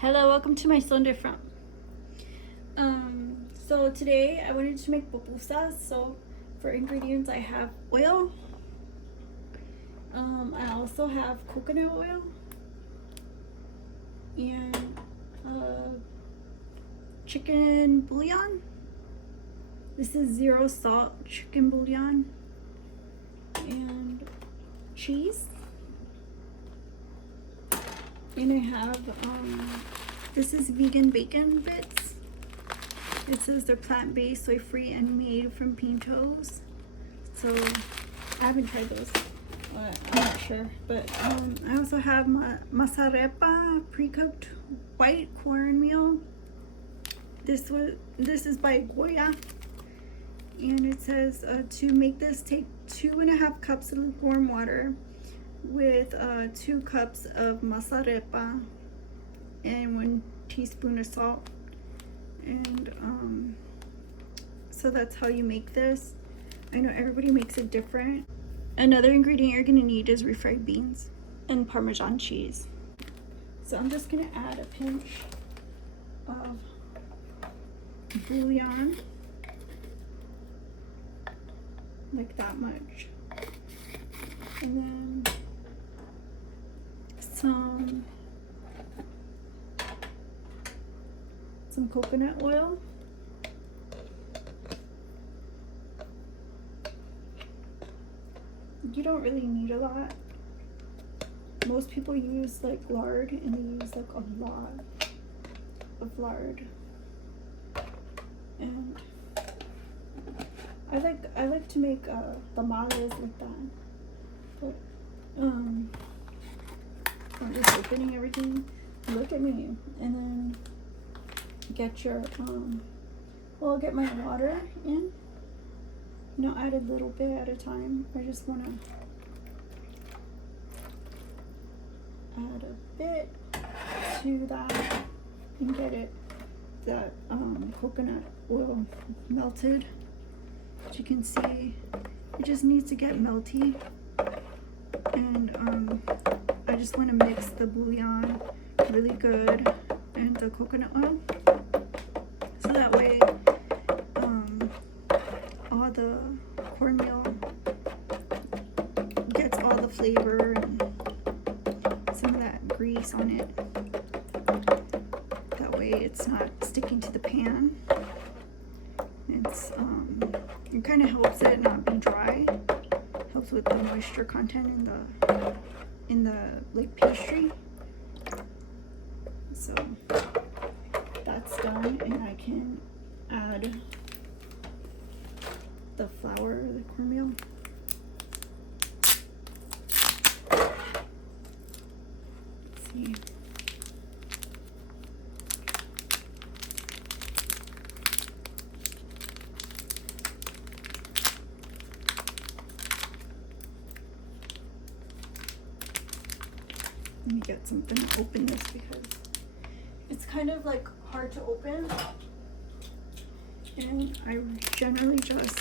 Hello, welcome to my Sunday Front. So today I wanted to make pupusas. So for ingredients I have oil. I also have coconut oil and chicken bouillon. This is 0 salt chicken bouillon and cheese. And I have this is vegan bacon bits. It says they're plant-based, soy-free, and made from pintos. So I haven't tried those. I'm not sure. But I also have Masarepa pre-cooked white cornmeal. This is by Goya, and it says to make this, take 2.5 cups of lukewarm water with 2 cups of masarepa and 1 teaspoon of salt. And so that's how you make this. I know everybody makes it different. Another ingredient you're gonna need is refried beans and Parmesan cheese. So I'm just gonna add a pinch of bouillon, like that much, and then some coconut oil, you don't really need a lot. Most people use like lard, and they use like a lot of lard. And I like to make tamales like that. But I'm just opening everything. Look at me. And then get your I'll get my water in. Add a little bit at a time. I just want to add a bit to that and get that coconut oil melted. As you can see, it just needs to get melty. And I just want to mix the bouillon really good and the coconut oil, so that way all the cornmeal gets all the flavor and some of that grease on it. That way it's not sticking to the pan. It kind of helps it not be dry. Helps with the moisture content in the like pastry. So that's done, and I can add the flour, the cornmeal. Let's see. Let me get something to open this because it's kind of like hard to open, and I generally just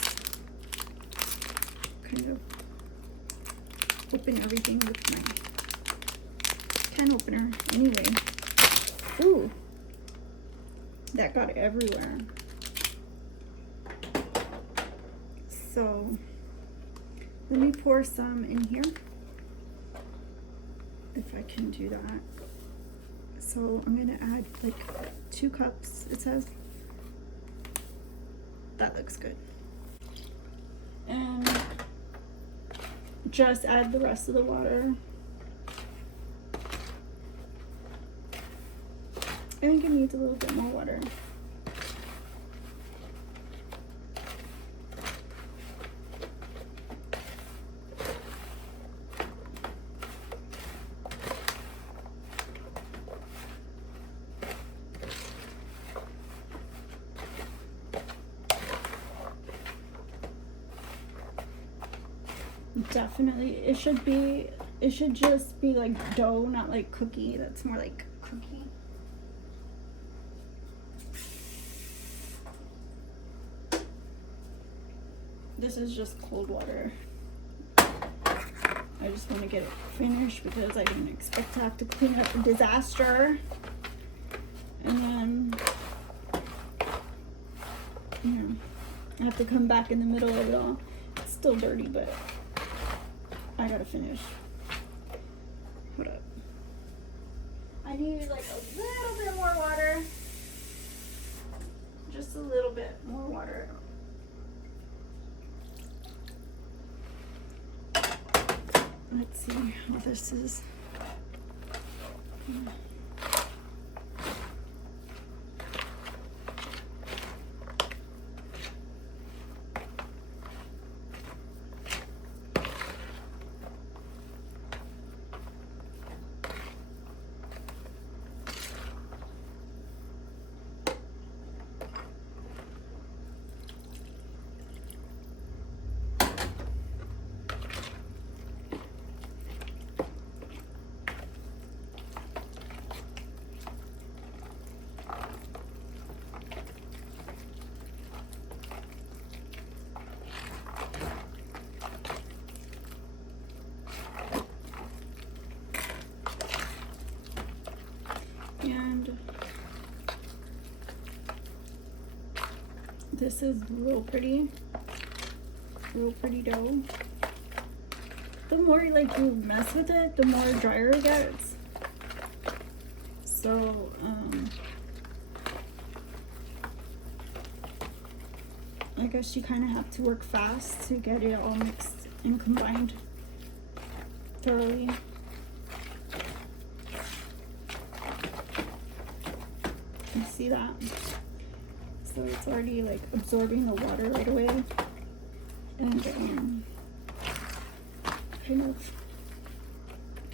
kind of open everything with my can opener. Anyway, ooh, that got everywhere. So let me pour some in here, if I can do that. So I'm gonna add like 2 cups, it says. That looks good. And just add the rest of the water. I think it needs a little bit more water. Definitely, it should just be like dough, not like cookie. That's more like cookie. This is just cold water. I just want to get it finished because I didn't expect to have to clean up a disaster. have to come back in the middle of it all. It's still dirty, but I gotta finish. Hold up. I need like a little bit more water. Just a little bit more water. Let's see how this is. And this is real pretty dough. The more like you mess with it, the more drier it gets. So I guess you kind of have to work fast to get it all mixed and combined thoroughly. You see that? So it's already like absorbing the water right away, and kind of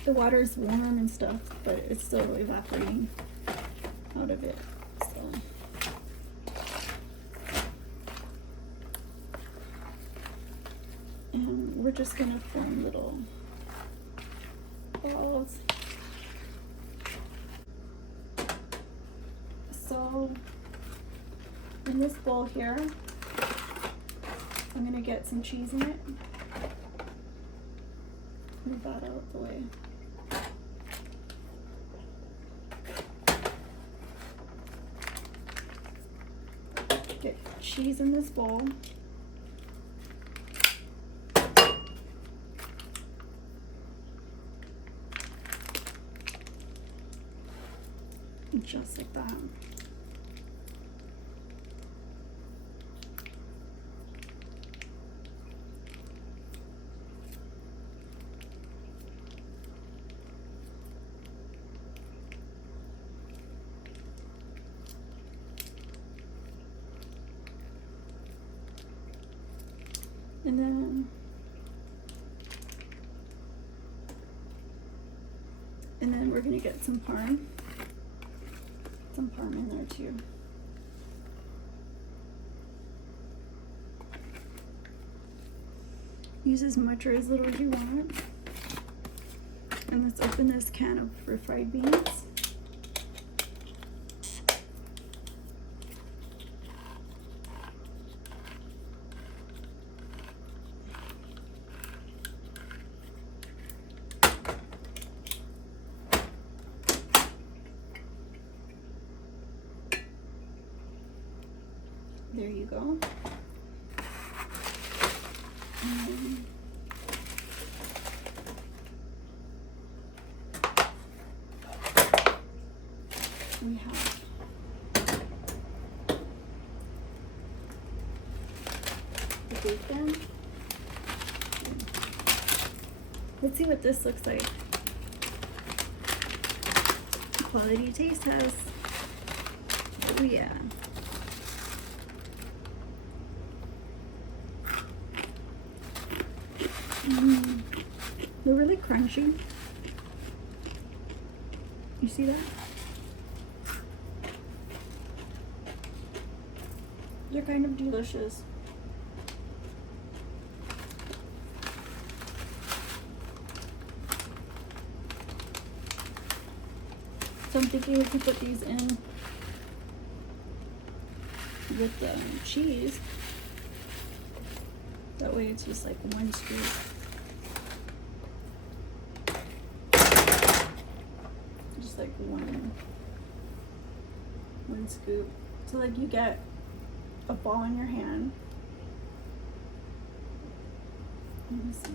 the water is warm and stuff, but it's still evaporating out of it. So, and we're just gonna form little balls. So in this bowl here, I'm gonna get some cheese in it. Move that out of the way. Get cheese in this bowl. Just like that. And then we're gonna get some parm in there too. Use as much or as little as you want. And let's open this can of refried beans. There you go. We have the bacon. Let's see what this looks like. Quality taste test. Oh yeah. They're really crunchy. You see that? They're kind of delicious. So I'm thinking we could put these in with the cheese. That way it's just like one scoop. Just like one scoop. So like you get a ball in your hand Let me see.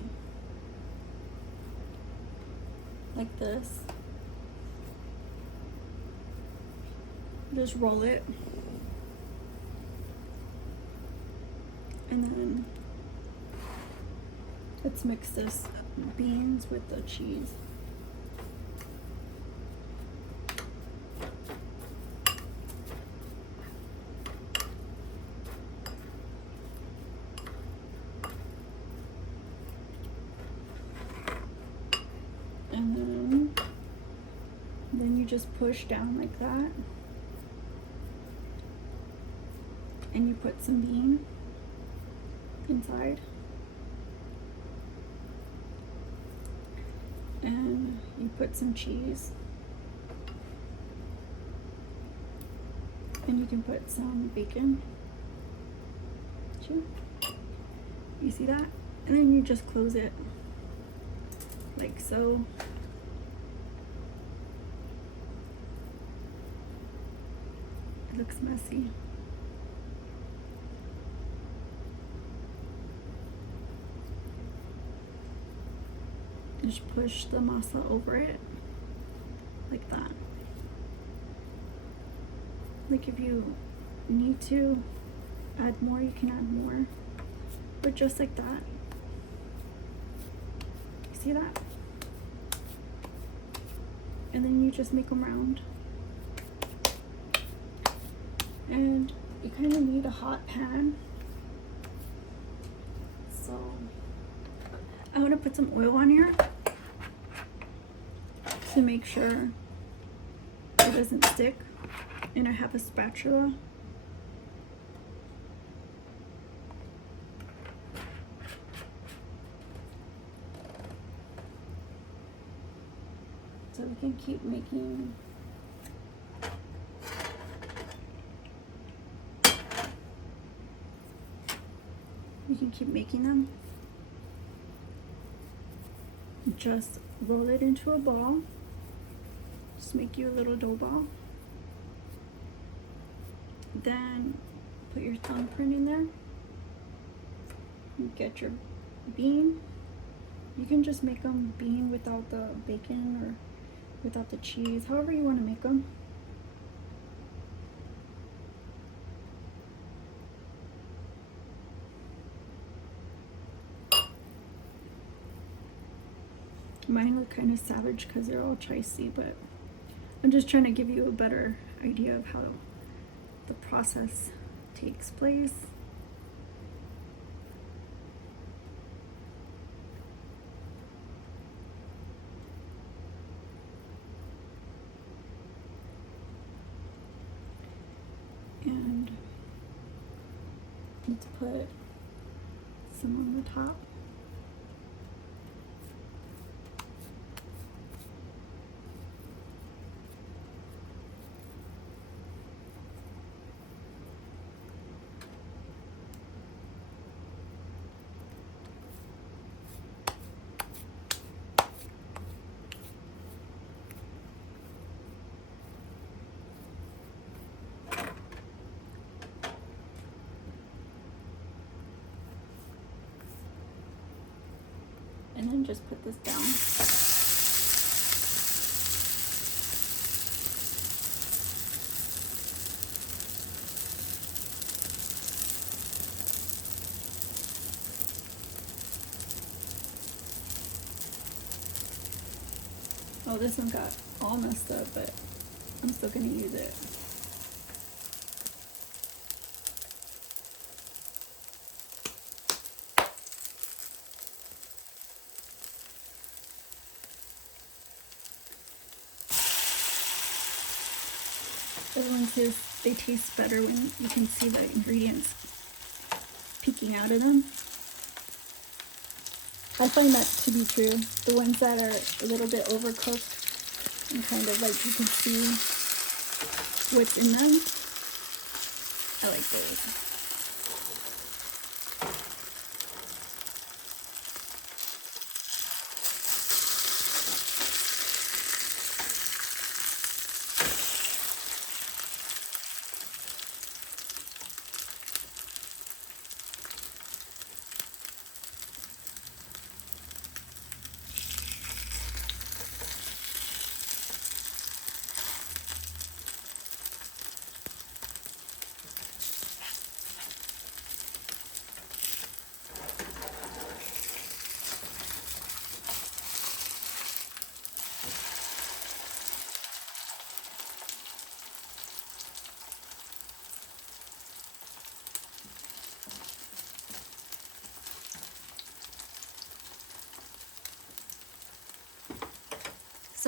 Like this. Just roll it. And then let's mix this beans with the cheese. And then you just push down like that. And you put some bean inside. And you put some cheese. And you can put some bacon. You see that? And then you just close it like so. It looks messy. Just push the masa over it like that. Like if you need to add more, you can add more, but just like that. See that? And then you just make them round. And you kind of need a hot pan. So I want to put some oil on here to make sure it doesn't stick. And I have a spatula. So we can keep making them. Just roll it into a ball. Just make you a little dough ball. Then put your thumbprint in there. You get your bean. You can just make them bean without the bacon or without the cheese, however you want to make them. Mine look kind of savage because they're all chicey, but I'm just trying to give you a better idea of how the process takes place. And let's put some on the top. And then just put this down. Oh, this one got all messed up, but I'm still gonna use it. Everyone says they taste better when you can see the ingredients peeking out of them. I find that to be true. The ones that are a little bit overcooked and kind of like you can see what's in them, I like those.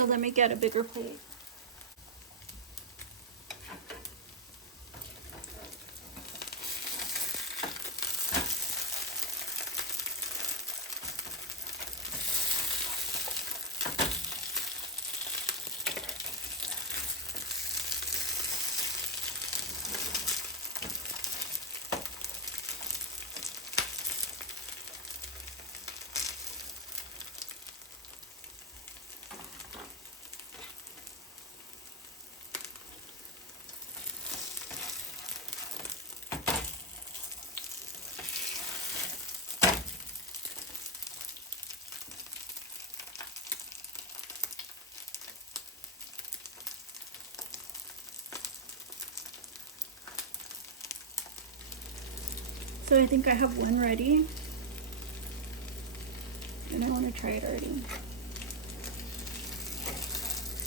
So let me get a bigger plate. So I think I have one ready, and I want to try it already.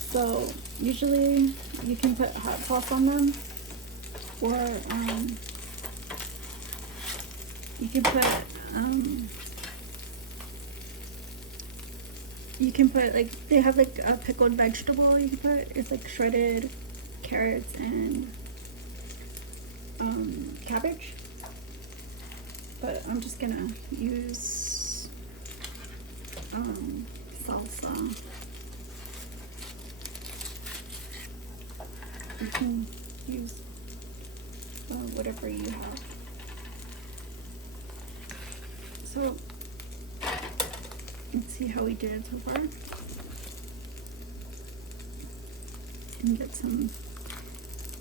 So usually you can put hot sauce on them, or you can put like, they have like a pickled vegetable you can put. It's like shredded carrots and cabbage. But I'm just gonna use salsa. You can use whatever you have. So let's see how we did it so far. And get some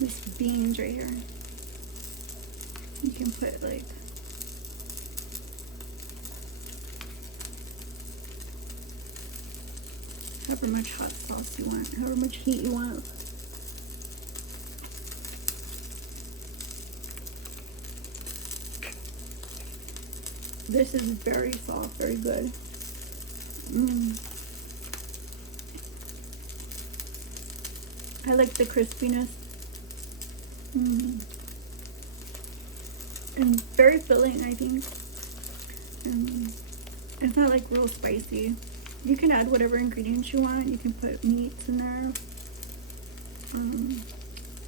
these beans right here. You can put like however much hot sauce you want, however much heat you want. This is very soft, very good. I like the crispiness. And very filling, I think. And it's not like real spicy. You can add whatever ingredients you want. You can put meats in there,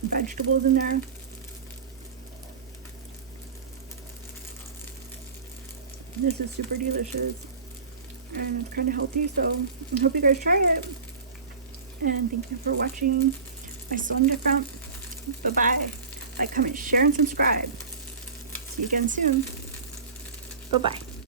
vegetables in there. This is super delicious and it's kind of healthy, so I hope you guys try it. And thank you for watching my Son Different. Bye bye. Like, comment, share, and subscribe. See you again soon. Bye bye.